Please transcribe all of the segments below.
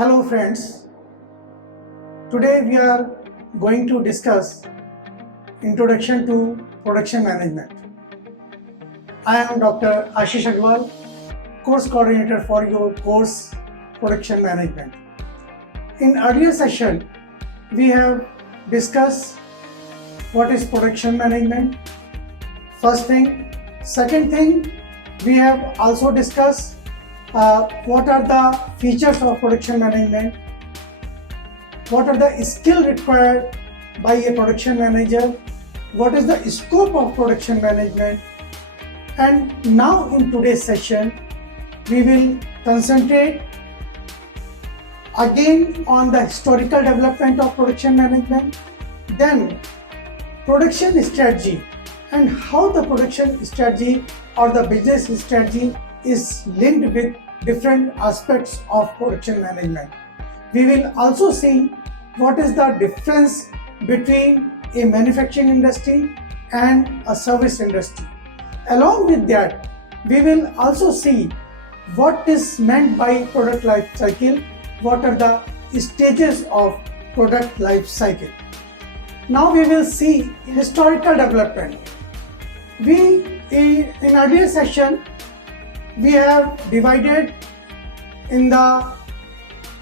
Hello friends, today we are going to discuss Introduction to Production Management. I am Dr. Ashish Agrawal, course coordinator for your course Production Management. In earlier session, we have discussed what is production management, first thing. Second thing, we have also discussed what are the features of production management, what are the skills required by a production manager, what is the scope of production management, and now in today's session we will concentrate again on the historical development of production management, then production strategy and how the production strategy or the business strategy is linked with different aspects of production management. We will also see what is the difference between a manufacturing industry and a service industry. Along with that, we will also see what is meant by product life cycle, what are the stages of product life cycle. Now we will see historical development. In earlier session, we have divided in the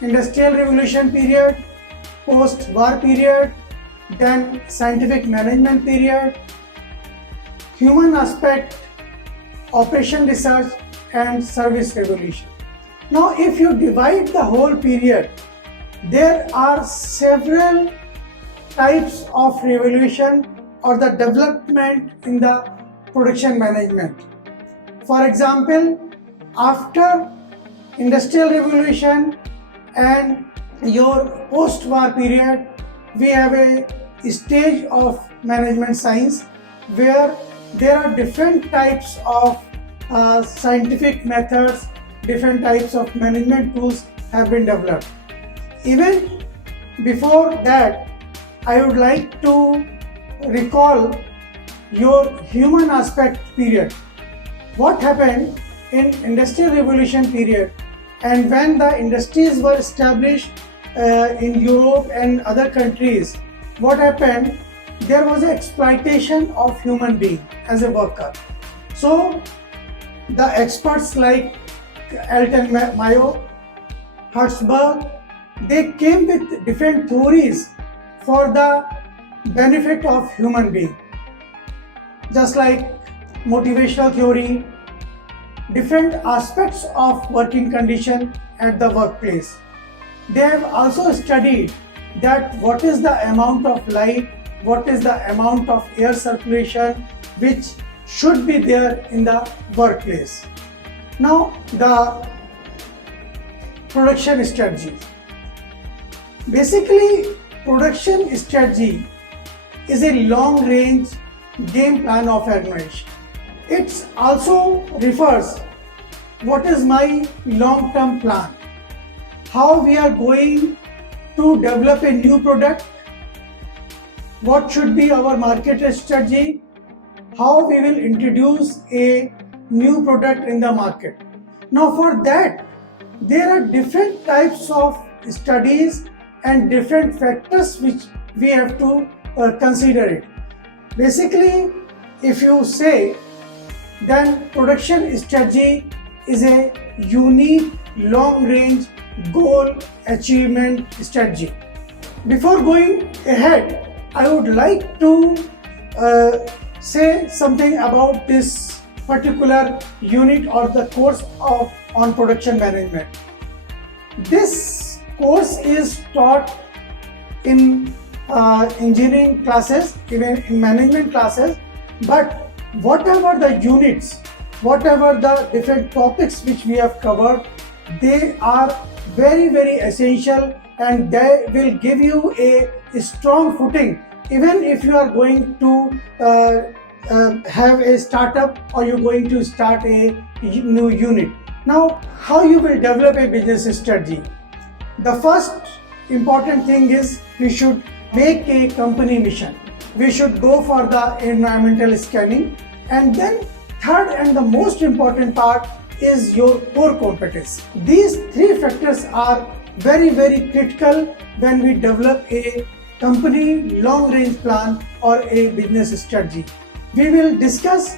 industrial revolution period, post-war period, then scientific management period, human aspect, operation research, and service revolution. Now if you divide the whole period, there are several types of revolution or the development in the production management. For example, after industrial revolution and your post-war period, we have a stage of management science where there are different types of scientific methods, different types of management tools have been developed. Even before that, I would like to recall your human aspect period. What happened in industrial revolution period, and when the industries were established in Europe and other countries, what happened? There was an exploitation of human being as a worker. So the experts like Elton Mayo, Hertzberg, they came with different theories for the benefit of human being, just like motivational theory, different aspects of working condition at the workplace. They have also studied that what is the amount of light, what is the amount of air circulation which should be there in the workplace. Now the production strategy. Basically, production strategy is a long range game plan of organization. It also refers what is my long-term plan, how we are going to develop a new product, what should be our market strategy, how we will introduce a new product in the market. Now for that, there are different types of studies and different factors which we have to consider it. Basically, if you say, then production strategy is a unique long-range goal achievement strategy. Before going ahead, I would like to say something about this particular unit or the course on production management. This course is taught in engineering classes, even in management classes, but whatever the units, whatever the different topics which we have covered, they are very, very essential and they will give you a strong footing even if you are going to have a startup or you're going to start a new unit. Now, how you will develop a business strategy? The first important thing is we should make a company mission. We should go for the environmental scanning, and then third and the most important part is your core competence. These three factors are very critical when we develop a company long range plan or a business strategy. We will discuss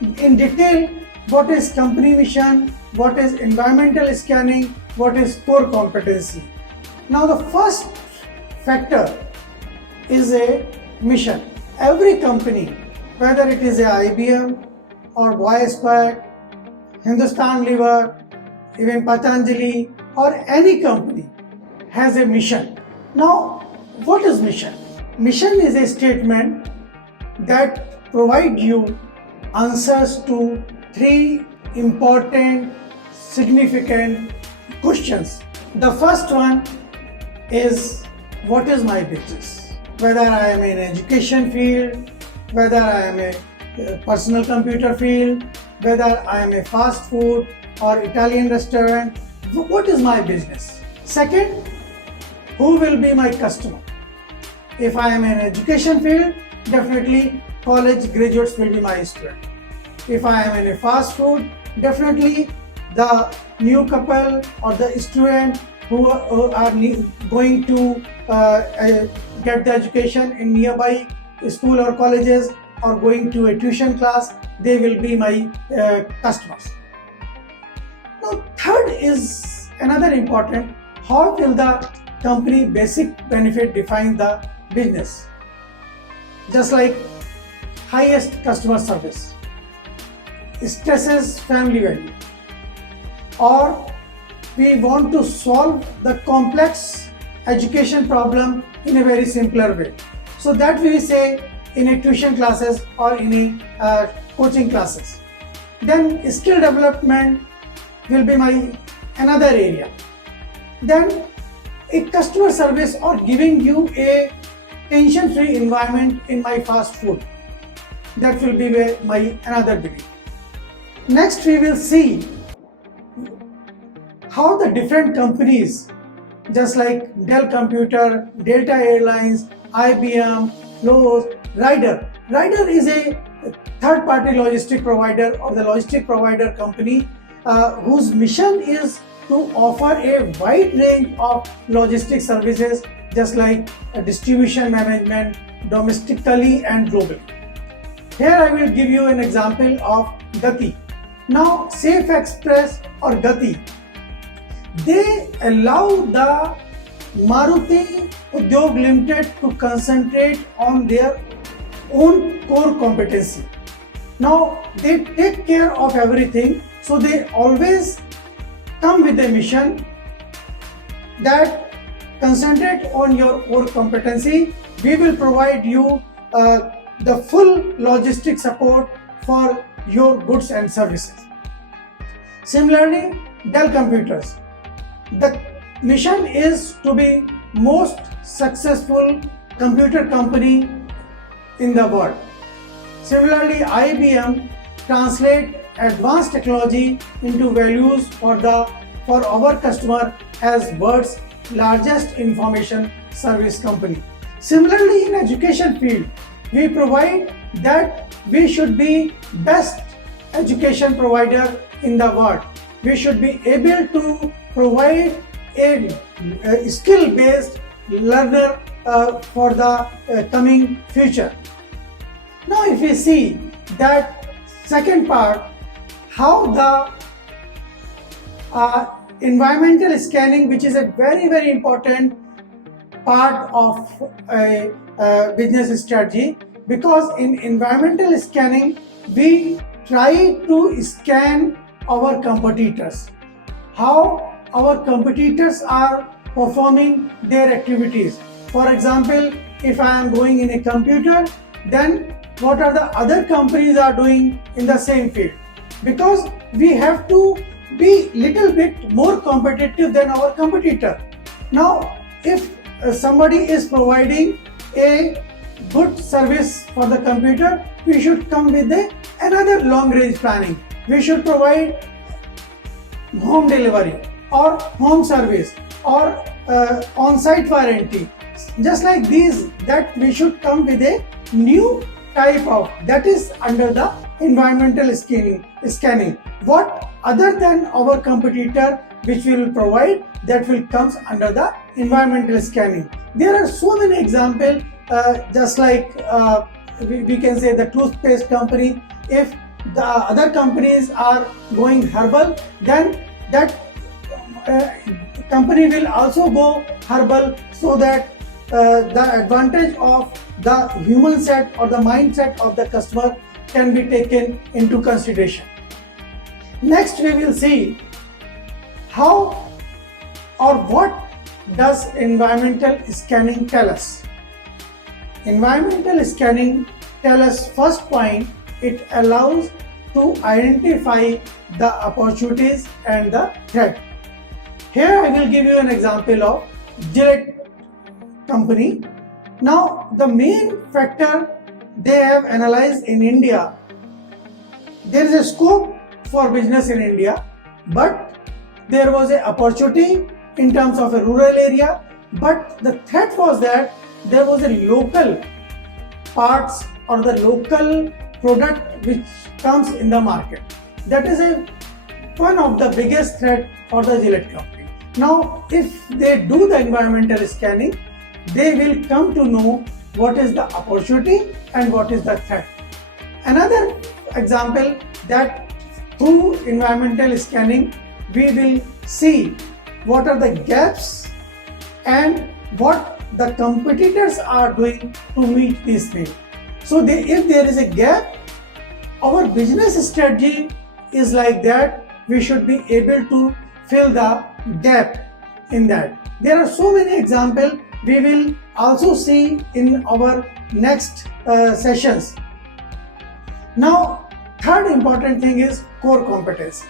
in detail what is company mission, what is environmental scanning, what is core competency. Now the first factor is a mission. Every company, whether it is a IBM or Boysquare, Hindustan Lever, even Patanjali or any company has a mission. Now what is mission? Mission is a statement that provides you answers to three important, significant questions. The first one is, what is my business? Whether I am in education field, whether I am a personal computer field, whether I am a fast food or Italian restaurant, what is my business? Second, who will be my customer? If I am in education field, definitely college graduates will be my student. If I am in a fast food, definitely the new couple or the student who are going to get the education in nearby school or colleges or going to a tuition class, they will be my customers. Now third is another important, how will the company basic benefit define the business? Just like highest customer service, stresses family value, or we want to solve the complex education problem in a very simpler way. So that we say in a tuition classes or in a coaching classes. Then skill development will be my another area. Then a customer service or giving you a tension-free environment in my fast food. That will be my another belief. Next we will see how the different companies, just like Dell Computer, Delta Airlines, IBM, Lowe's, Ryder. Ryder is a third-party logistic provider or the logistic provider company whose mission is to offer a wide range of logistic services, just like distribution management domestically and globally. Here I will give you an example of Gati. Now Safe Express or Gati, they allow the Maruti Udyog Limited to concentrate on their own core competency. Now they take care of everything, so they always come with a mission that concentrate on your core competency. We will provide you the full logistic support for your goods and services. Similarly, Dell Computers, the mission is to be most successful computer company in the world. Similarly, IBM translate advanced technology into values for our customer as world's largest information service company. Similarly, in education field, we provide that we should be best education provider in the world. We should be able to provide a skill-based learner for the coming future. Now if we see that second part, how the environmental scanning, which is a very important part of a business strategy, because in environmental scanning we try to scan our competitors, how our competitors are performing their activities. For example, if I am going in a computer, then what are the other companies are doing in the same field, because we have to be little bit more competitive than our competitor. Now if somebody is providing a good service for the computer, we should come with another long range planning. We should provide home delivery or home service or on-site warranty. Just like these, that we should come with a new type of, that is under the environmental scanning. What other than our competitor which we will provide, that will comes under the environmental scanning. There are so many examples, just like we can say the toothpaste company. If the other companies are going herbal, then that company will also go herbal, so that the advantage of the human set or the mindset of the customer can be taken into consideration. Next, we will see how or what does environmental scanning tell us. Environmental scanning tells us, first point, it allows to identify the opportunities and the threat. Here I will give you an example of Gillette company. Now the main factor they have analyzed in India, there is a scope for business in India, but there was an opportunity in terms of a rural area, but the threat was that there was a local parts or the local product which comes in the market. That is one of the biggest threat for the Gillette company. Now, if they do the environmental scanning, they will come to know what is the opportunity and what is the threat. Another example, that through environmental scanning, we will see what are the gaps and what the competitors are doing to meet these things. So if there is a gap, our business strategy is like that. We should be able to fill the gap in that. There are so many examples we will also see in our next sessions. Now, third important thing is core competency.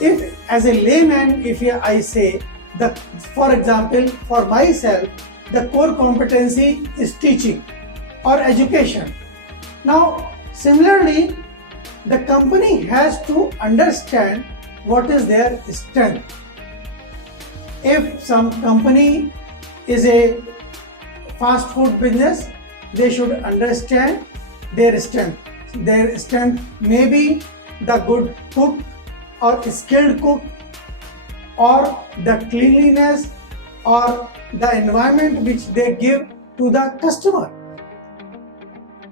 If as a layman, if I say that, for example, for myself, the core competency is teaching or education. Now, similarly, the company has to understand what is their strength. If some company is a fast food business, they should understand their strength. Their strength may be the good cook or skilled cook, or the cleanliness, or the environment which they give to the customer.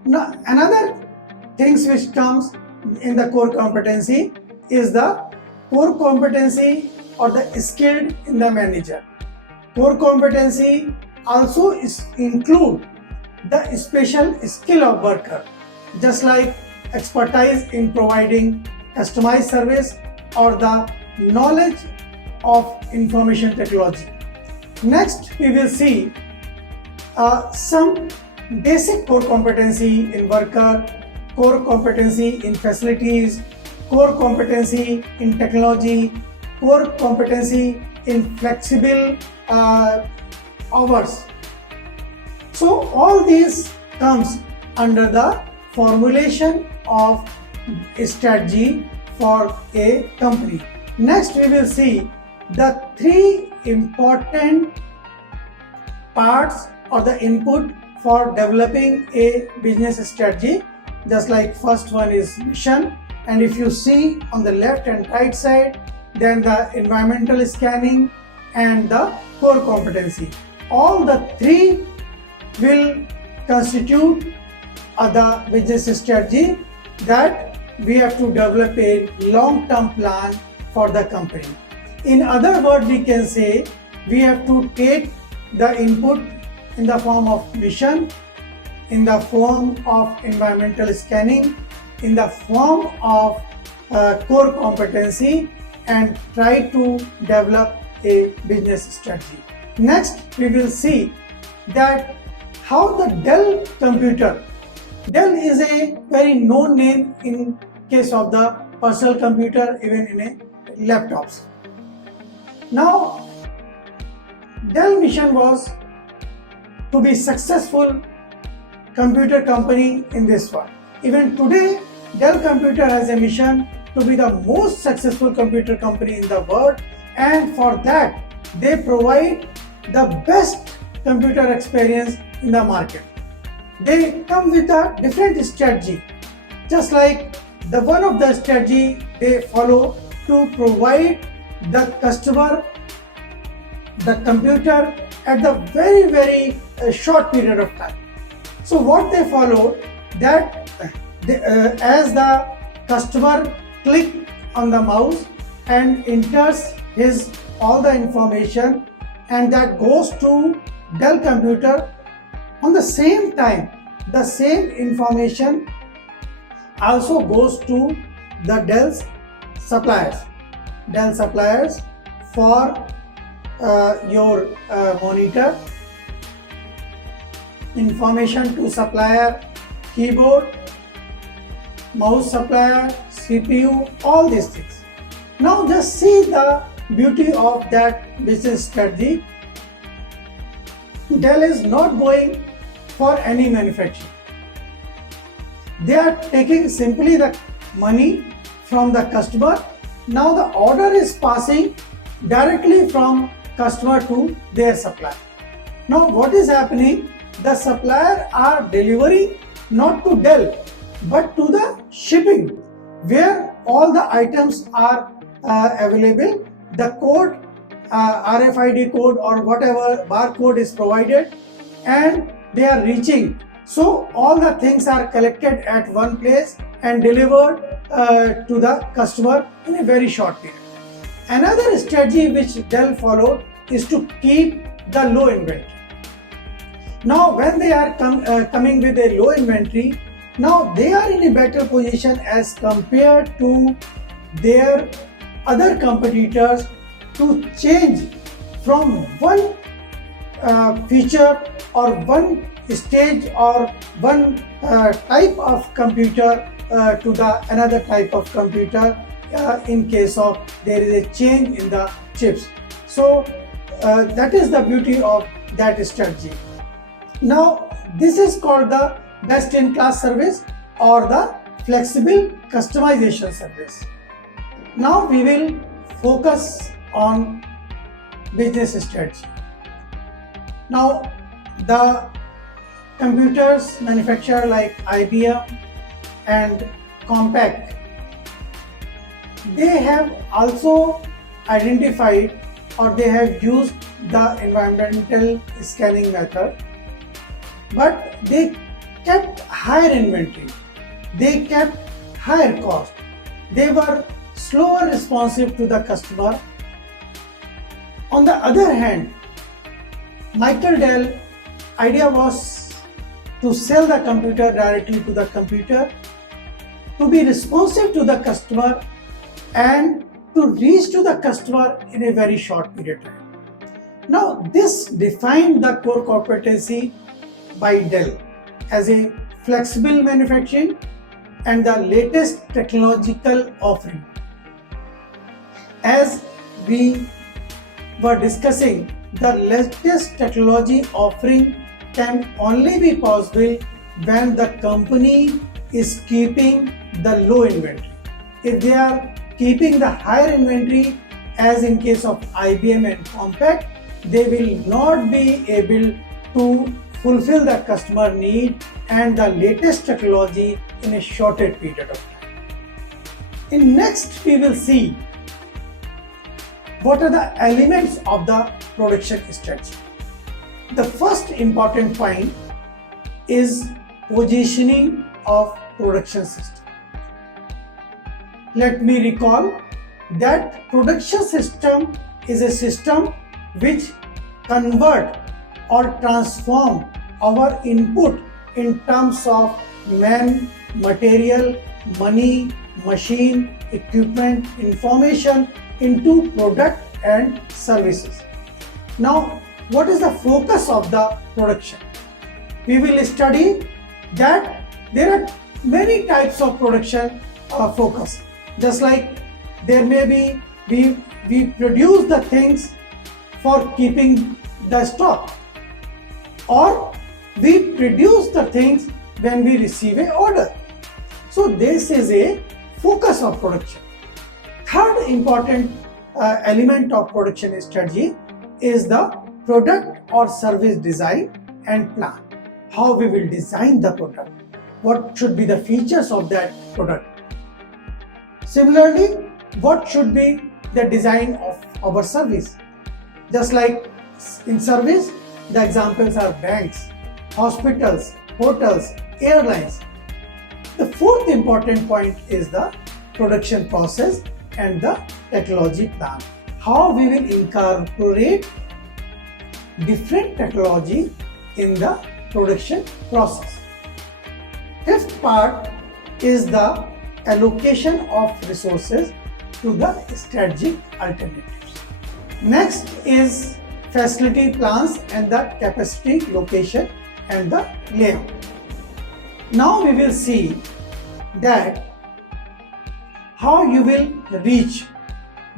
Now, another things which comes in the core competency is the core competency or the skilled in the manager. Core competency also include the special skill of worker, just like expertise in providing customized service or the knowledge of information technology. Next, we will see some basic core competency in worker, core competency in facilities, core competency in technology, core competency in flexible hours. So all these comes under the formulation of a strategy for a company. Next, we will see the three important parts or the input for developing a business strategy. Just like first one is mission, and if you see on the left and right side, then the environmental scanning and the core competency. All the three will constitute the business strategy that we have to develop a long-term plan for the company. In other words, we can say we have to take the input in the form of mission, in the form of environmental scanning, in the form of core competency, and try to develop a business strategy. Next, we will see that how the Dell computer. Dell is a very known name in case of the personal computer, even in a laptops. Now, Dell mission was to be successful computer company in this world. Even today, Dell Computer has a mission to be the most successful computer company in the world, and for that they provide the best computer experience in the market. They come with a different strategy, just like the one of the strategy they follow to provide the customer the computer at the very short period of time. So what they followed, that as the customer click on the mouse and enters his all the information, and that goes to Dell computer, on the same time the same information also goes to the Dell suppliers for your monitor, information to supplier, keyboard, mouse supplier, CPU, all these things. Now just see the beauty of that business strategy. Dell is not going for any manufacturing. They are taking simply the money from the customer. Now the order is passing directly from customer to their supplier. Now what is happening? The supplier are delivering not to Dell but to the shipping, where all the items are available. The code, RFID code or whatever barcode is provided, and they are reaching. So all the things are collected at one place and delivered to the customer in a very short period. Another strategy which Dell followed is to keep the low inventory. Now when they are coming with a low inventory, now they are in a better position as compared to their other competitors to change from one feature or one stage or one type of computer to the another type of computer in case of there is a change in the chips. So that is the beauty of that strategy. Now this is called the best-in-class service or the flexible customization service. Now we will focus on business strategy. Now the computers manufacturer like IBM and Compaq, they have also identified or they have used the environmental scanning method, but they kept higher inventory, they kept higher cost, they were slower responsive to the customer. On the other hand, Michael Dell idea was to sell the computer directly to the computer, to be responsive to the customer and to reach to the customer in a very short period of time. Now this defined the core competency by Dell as a flexible manufacturing and the latest technological offering. As we were discussing, the latest technology offering can only be possible when the company is keeping the low inventory. If they are keeping the higher inventory, as in case of IBM and Compaq, they will not be able to fulfill the customer need and the latest technology in a shorter period of time. In next, we will see what are the elements of the production strategy. The first important point is positioning of production system. Let me recall that production system is a system which convert or transform our input in terms of man, material, money, machine, equipment, information into product and services. Now, what is the focus of the production? We will study that there are many types of production focus. Just like there may be, we produce the things for keeping the stock, or we produce the things when we receive an order. So this is a focus of production. Third important element of production strategy is the product or service design and plan. How we will design the product, what should be the features of that product. Similarly, what should be the design of our service. Just like in service, the examples are banks, hospitals, hotels, airlines. The fourth important point is the production process and the technology plan. How we will incorporate different technology in the production process. Fifth part is the allocation of resources to the strategic alternatives. Next is facility plans and the capacity location and the layout. Now we will see that how you will reach.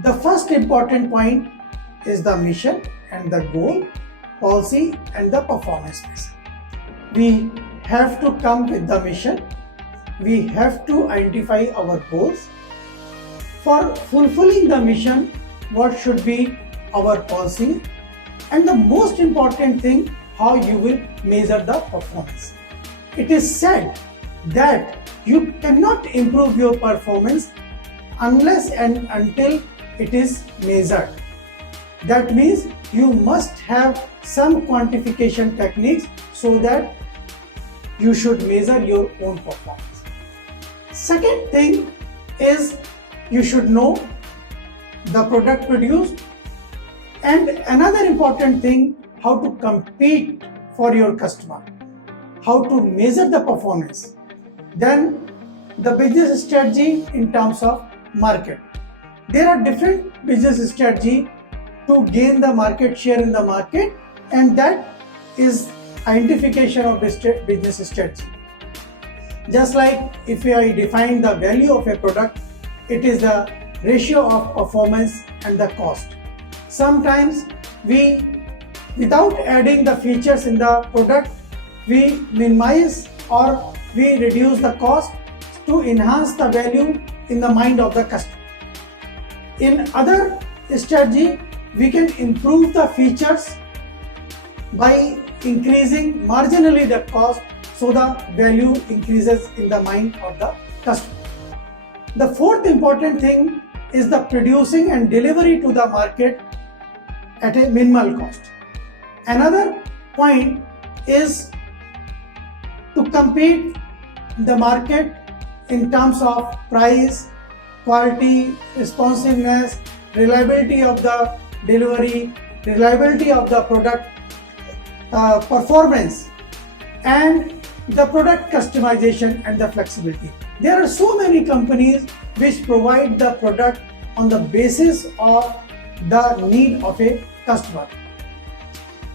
The first important point is the mission and the goal, policy and the performance base. We have to come with the mission. We have to identify our goals. For fulfilling the mission, what should be our policy? And the most important thing, how you will measure the performance. It is said that you cannot improve your performance unless and until it is measured. That means you must have some quantification techniques so that you should measure your own performance. Second thing is you should know the product produced, and another important thing, how to compete for your customer, how to measure the performance. Then the business strategy in terms of market. There are different business strategy to gain the market share in the market, and that is identification of business strategy. Just like if I define the value of a product, it is the ratio of performance and the cost. Sometimes we, without adding the features in the product, we minimize or we reduce the cost to enhance the value in the mind of the customer. In other strategy, we can improve the features by increasing marginally the cost, so the value increases in the mind of the customer. The fourth important thing is the producing and delivery to the market at a minimal cost. Another point is to compete the market in terms of price, quality, responsiveness, reliability of the delivery, reliability of the product, performance, and the product customization and the flexibility. There are so many companies which provide the product on the basis of the need of a customer.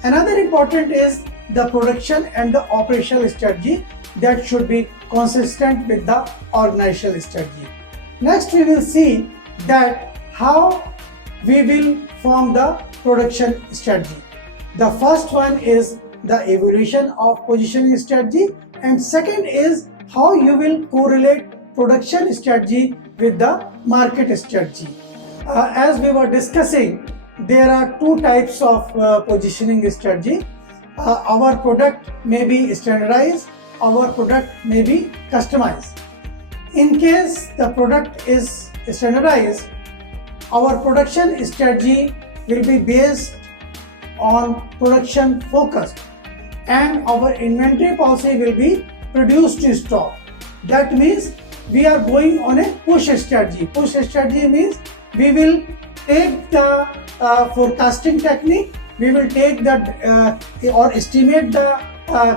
Another important is the production and the operational strategy that should be consistent with the organizational strategy. Next, we will see that how we will form the production strategy. The first one is the evaluation of positioning strategy, and second is how you will correlate production strategy with the market strategy. As we were discussing, there are two types of positioning strategy. Our product may be standardized, our product may be customized. In case the product is standardized, our production strategy will be based on production focused, and our inventory policy will be produced to stock. That means we are going on a push strategy. Push strategy means we will take the forecasting technique, we will take the or estimate the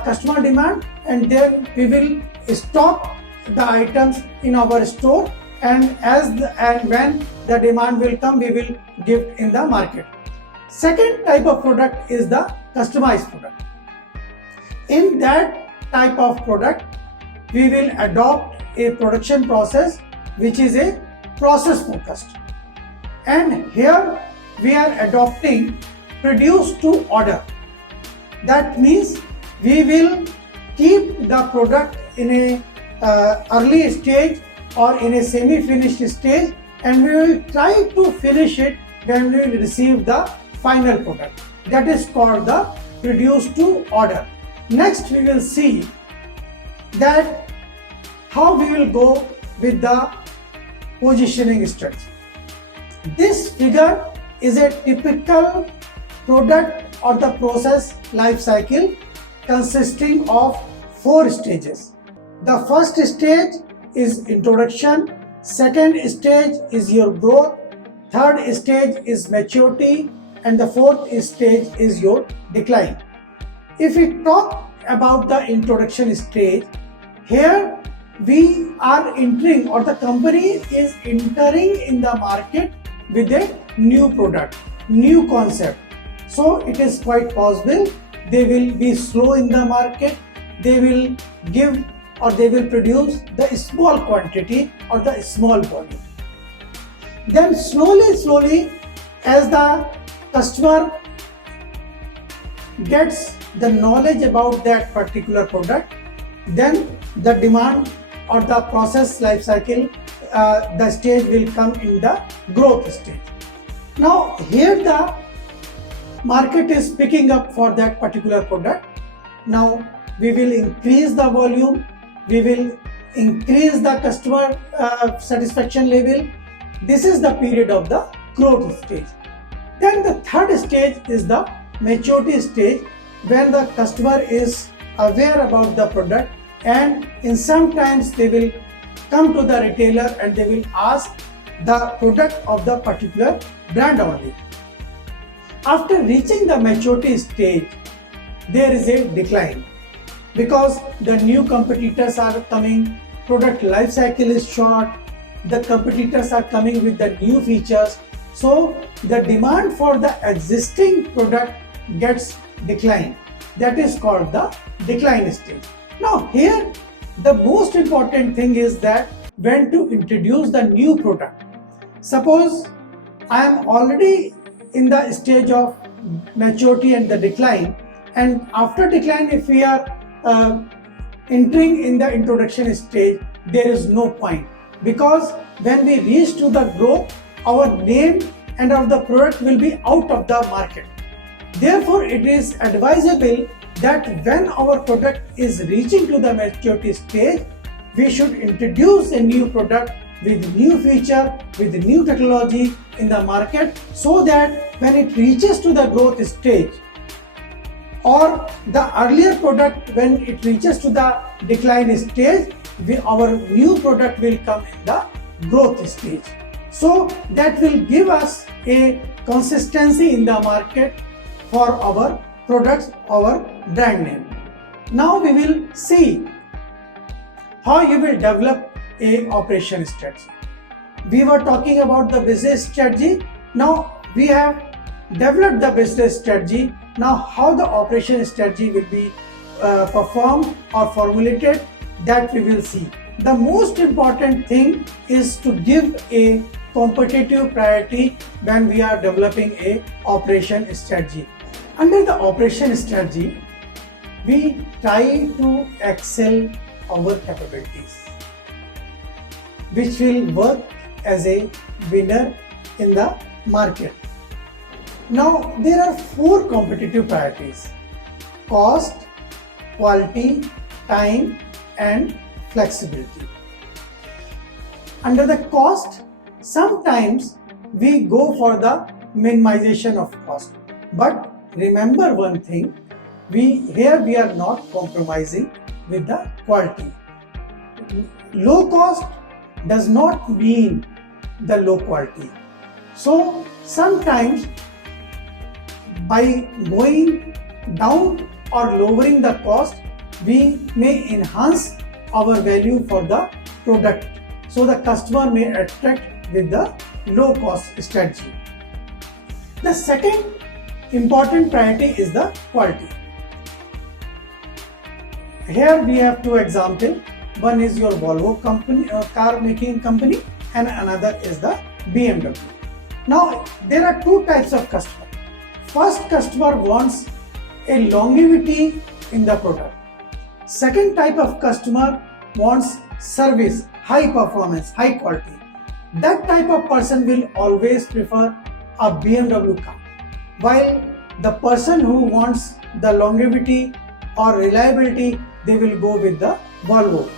customer demand, and then we will stock the items in our store, and when the demand will come, we will give in the market. Second type of product is the customized product. In that type of product, we will adopt a production process which is a process focused, and here we are adopting produce to order. That means we will keep the product in a early stage or in a semi-finished stage, and we will try to finish it when we will receive the final product. That is called the produce to order. Next, we will see that how we will go with the positioning strategy. This figure is a typical product or the process life cycle consisting of 4 stages. The first stage is introduction, second stage is your growth, third stage is maturity, and the fourth stage is your decline. If we talk about the introduction stage, here we are entering, or the company is entering in the market with a new product, new concept. So it is quite possible they will be slow in the market, they will give or they will produce the small quantity or the small volume. Then slowly as the customer gets the knowledge about that particular product, then the demand or the process life cycle, the stage will come in the growth stage. Now here the market is picking up for that particular product. Now we will increase the volume, we will increase the customer satisfaction level. This is the period of the growth stage. Then the third stage is the maturity stage, where the customer is aware about the product, and in some times they will come to the retailer and they will ask the product of the particular brand only. After reaching the maturity stage, there is a decline because the new competitors are coming, product life cycle is short, the competitors are coming with the new features, so the demand for the existing product gets declined. That is called the decline stage. Now here the most important thing is that when to introduce the new product. Suppose I am already in the stage of maturity and the decline, and after decline if we are entering in the introduction stage, there is no point, because when we reach to the growth, our name and of the product will be out of the market. Therefore it is advisable that when our product is reaching to the maturity stage, we should introduce a new product with new feature, with new technology in the market, so that when it reaches to the growth stage, or the earlier product when it reaches to the decline stage, our new product will come in the growth stage. So that will give us a consistency in the market for our products, our brand name. Now we will see how you will develop a operation strategy. We were talking about the business strategy. Now we have developed the business strategy. Now how the operation strategy will be performed or formulated, that we will see. The most important thing is to give a competitive priority when we are developing a operation strategy. Under the operation strategy, we try to excel our capabilities, which will work as a winner in the market. Now there are 4 competitive priorities: cost, quality, time, and flexibility. Under the cost, sometimes we go for the minimization of cost, but remember one thing, we are not compromising with the quality. Low cost does not mean the low quality. So sometimes by going down or lowering the cost, we may enhance our value for the product, so the customer may attract with the low cost strategy. The second important priority is the quality. Here we have 2 examples. One is your Volvo company, car making company, and another is the BMW. Now there are 2 types of customer. First, customer wants a longevity in the product. Second type of customer wants service, high performance, high quality. That type of person will always prefer a BMW car, while the person who wants the longevity or reliability, they will go with the Volvo.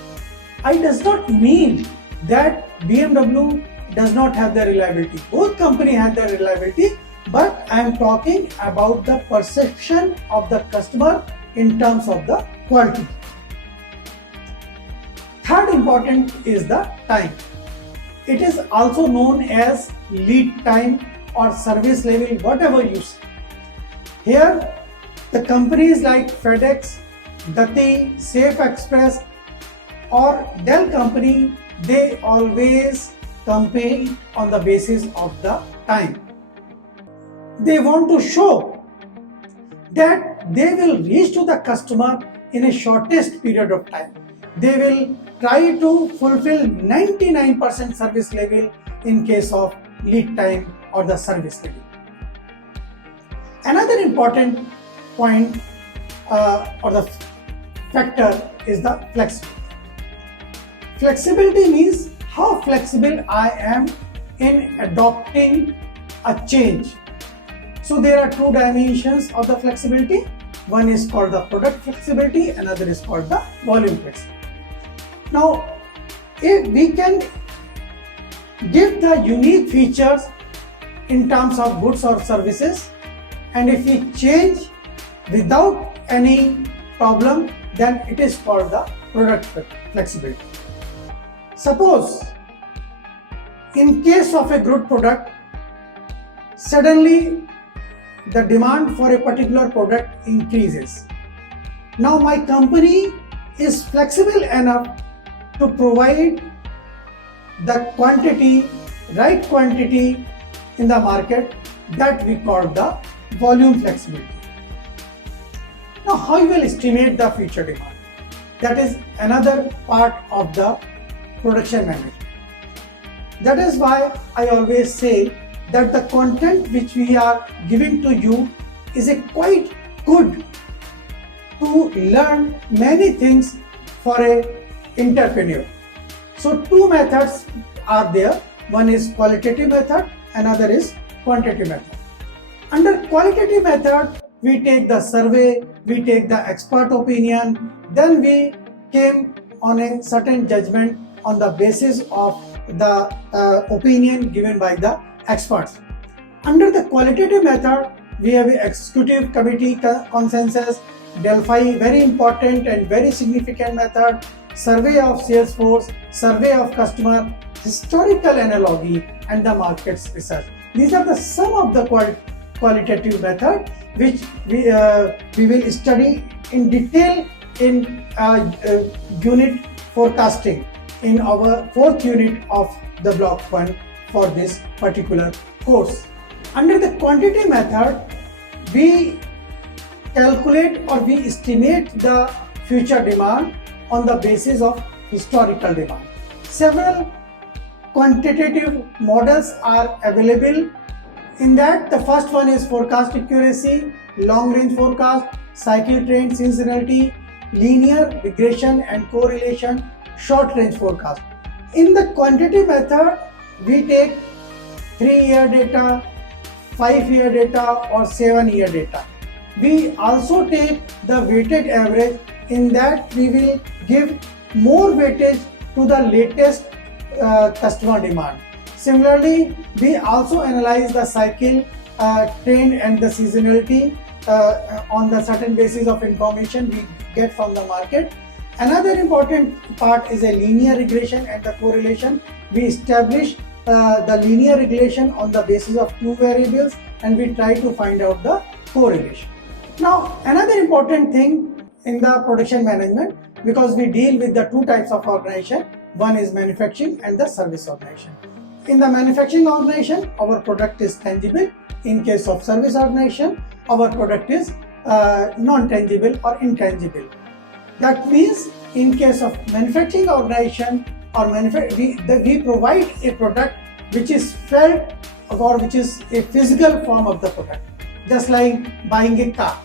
I does not mean that BMW does not have the reliability. Both company have the reliability, but I am talking about the perception of the customer in terms of the quality. Third important is the time. It is also known as lead time or service level, whatever you say. Here, the companies like FedEx, Gati, Safe Express or Dell company, they always compete on the basis of the time. They want to show that they will reach to the customer in a shortest period of time. They will try to fulfill 99% service level in case of lead time or the service level. Another important point or the factor is the flexibility. Flexibility means how flexible I am in adopting a change. So there are two dimensions of the flexibility. One is called the product flexibility, another is called the volume flexibility. Now, if we can give the unique features in terms of goods or services, and if we change without any problem, then it is called the product flexibility. Suppose in case of a good product, suddenly the demand for a particular product increases. Now my company is flexible enough to provide the quantity, right quantity in the market, that we call the volume flexibility. Now how you will estimate the future demand? That is another part of the production management. That is why I always say that the content which we are giving to you is a quite good to learn many things for a entrepreneur. So two methods are there. One is qualitative method, another is quantitative method. Under qualitative method, we take the survey, we take the expert opinion, then we came on a certain judgment on the basis of the opinion given by the experts. Under the qualitative method, we have an executive committee consensus, Delphi, very important and very significant method, survey of sales force, survey of customer, historical analogy, and the markets research. These are the some of the qualitative method which we will study in detail in unit forecasting in our fourth unit of the block 1 for this particular course. Under the quantity method, we calculate or we estimate the future demand on the basis of historical demand. Several quantitative models are available. In that, the first one is forecast accuracy, long range forecast, cycle trend seasonality, linear regression and correlation, short range forecast. In the quantitative method, we take 3-year data, 5-year data or 7-year data. We also take the weighted average. In that, we will give more weightage to the latest customer demand. Similarly, we also analyze the cycle trend and the seasonality on the certain basis of information we get from the market. Another important part is a linear regression and the correlation. We establish the linear regression on the basis of two variables and we try to find out the correlation. Now, another important thing in the production management, because we deal with the two types of organization, one is manufacturing and the service organization. In the manufacturing organization, our product is tangible. In case of service organization, our product is non-tangible or intangible. That means in case of manufacturing organization or we provide a product which is felt or which is a physical form of the product, just like buying a car.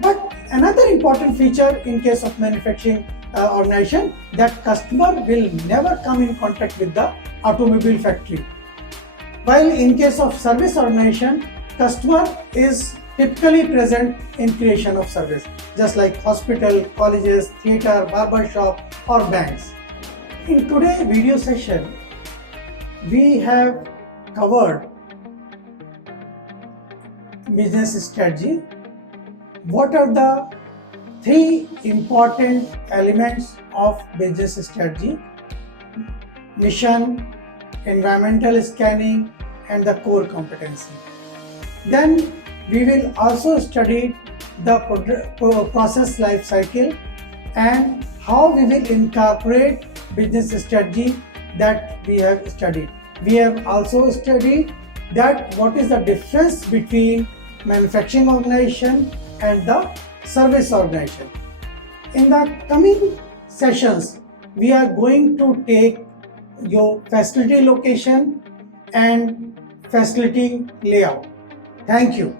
But another important feature in case of manufacturing organization, that customer will never come in contact with the automobile factory. While in case of service organization, customer is typically present in creation of service, just like hospital, colleges, theater, barber shop or banks. In today's video session, we have covered business strategy. What are the three important elements of business strategy? Mission, environmental scanning, and the core competency. Then we will also study the process life cycle and how we will incorporate business strategy that we have studied. We have also studied that what is the difference between manufacturing organization and the service organization. In the coming sessions, we are going to take your facility location and facility layout. Thank you.